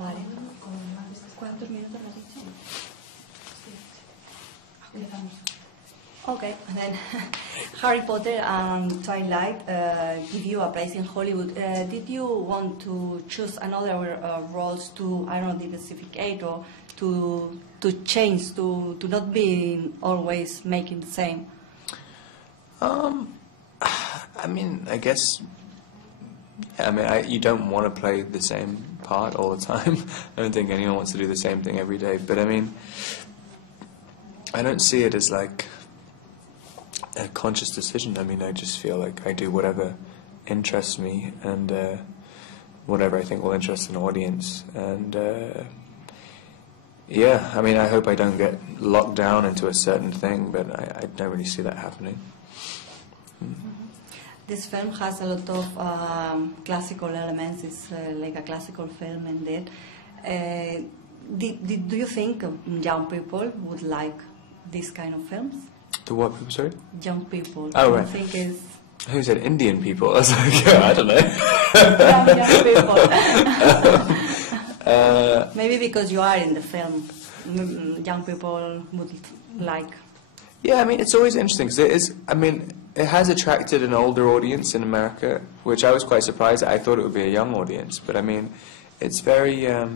Vale. ¿Cuántos minutos has dicho? Okay, and then Harry Potter and Twilight give you a place in Hollywood. Did you want to choose another roles to, I don't know, diversificate or to change, to not be always making the same? I mean, I guess, I mean, you don't want to play the same part all the time. I don't think anyone wants to do the same thing every day. But I mean, I don't see it as like a conscious decision. I mean, I just feel like I do whatever interests me and whatever I think will interest an audience. And yeah, I mean, I hope I don't get locked down into a certain thing, but I don't really see that happening. This film has a lot of classical elements. It's like a classical film indeed. Do you think young people would like this kind of films? The what people, sorry? Young people. Oh, right. I think it's... Who said Indian people? I was like, I don't know. young people. Maybe because you are in the film, young people would like... Yeah, I mean, it's always interesting because it is, I mean, it has attracted an older audience in America, which I was quite surprised at. I thought it would be a young audience, but I mean, it's very, I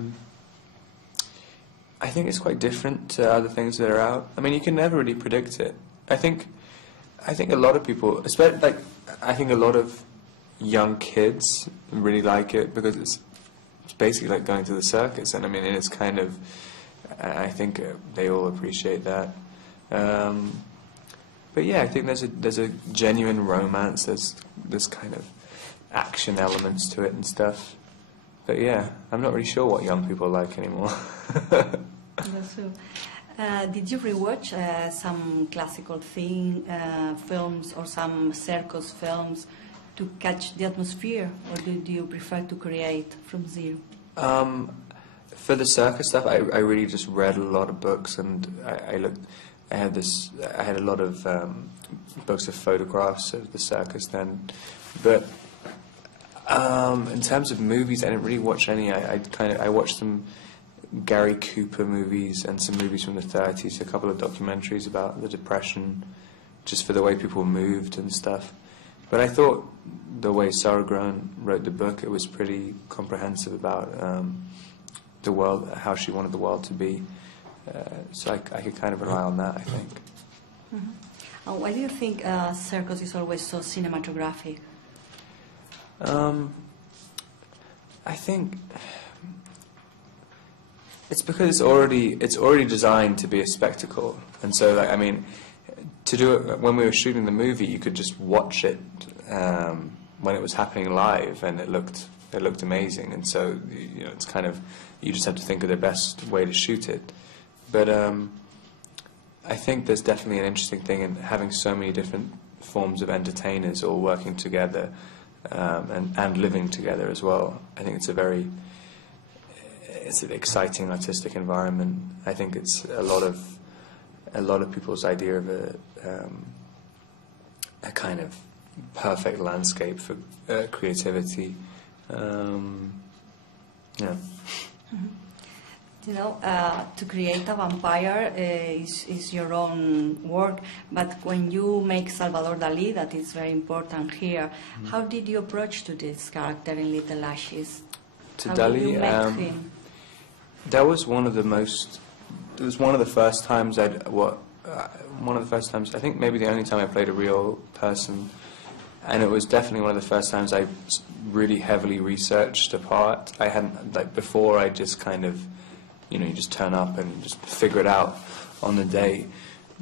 think it's quite different to other things that are out. I mean, you can never really predict it. I think a lot of people, especially, like, I think a lot of young kids really like it because it's basically like going to the circus, and I mean, it's kind of, I think they all appreciate that. But yeah, I think there's a genuine romance. There's kind of action elements to it and stuff. But yeah, I'm not really sure what young people like anymore. That's true. Did you rewatch some classical films or some circus films to catch the atmosphere, or do you prefer to create from zero? For the circus stuff, I really just read a lot of books, and I had a lot of books of photographs of the circus then, but in terms of movies, I didn't really watch any. I watched some Gary Cooper movies and some movies from the 30s, a couple of documentaries about the Depression, just for the way people moved and stuff. But I thought the way Sarah Groen wrote the book, it was pretty comprehensive about the world, how she wanted the world to be. So I could kind of rely on that, I think. Mm-hmm. Why do you think circus is always so cinematographic? I think it's because it's already designed to be a spectacle, and so like, I mean, to do it when we were shooting the movie, you could just watch it when it was happening live, and it looked amazing. And so you know, it's kind of, you just have to think of the best way to shoot it. But I think there's definitely an interesting thing in having so many different forms of entertainers all working together and living together as well. I think it's an exciting artistic environment. I think it's a lot of people's idea of a kind of perfect landscape for creativity. Yeah. Mm-hmm. You know, to create a vampire is your own work, but when you make Salvador Dali, that is very important here. Mm-hmm. How did you approach to this character in Little Ashes? To How Dali, did you make him? That was one of the most. It was one of the first times I think maybe the only time I played a real person, and it was definitely one of the first times I really heavily researched a part. I hadn't, like, before. I just kind of, you know, you just turn up and just figure it out on the day.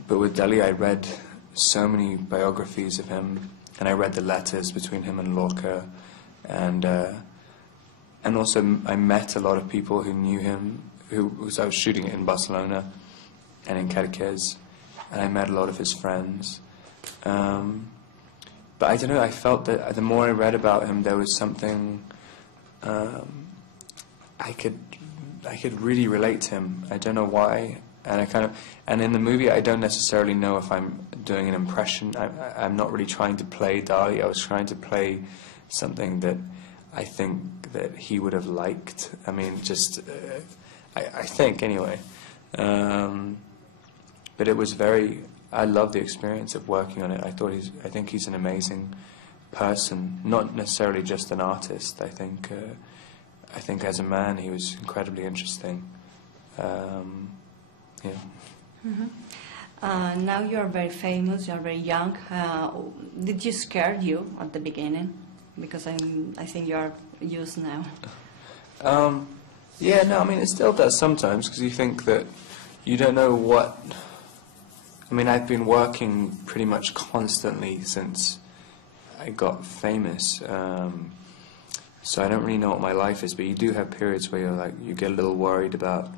But with Dali, I read so many biographies of him, and I read the letters between him and Lorca, and also I met a lot of people who knew him. I was shooting it in Barcelona and in Cadaqués, and I met a lot of his friends. But I don't know, I felt that the more I read about him, there was something I could really relate to him. I don't know why, and in the movie I don't necessarily know if I'm doing an impression. I'm not really trying to play Dali. I was trying to play something that I think that he would have liked. I mean, just I think anyway. But it was very. I love the experience of working on it. I think he's an amazing person, not necessarily just an artist. I think as a man he was incredibly interesting. Yeah. Now you are very famous. You are very young. Did you scare you at the beginning? Because I think you are used now. Yeah, no, I mean it still does sometimes, because you think that you don't know what. I mean, I've been working pretty much constantly since I got famous, so I don't really know what my life is. But you do have periods where you're like, you get a little worried about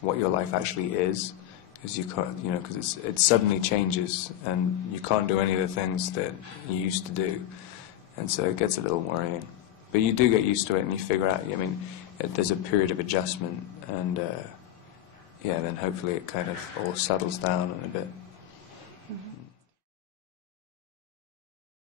what your life actually is, because you can't, you know, because it suddenly changes and you can't do any of the things that you used to do, and so it gets a little worrying. But you do get used to it and you figure out. I mean, there's a period of adjustment, and yeah, then hopefully it kind of all settles down in a bit.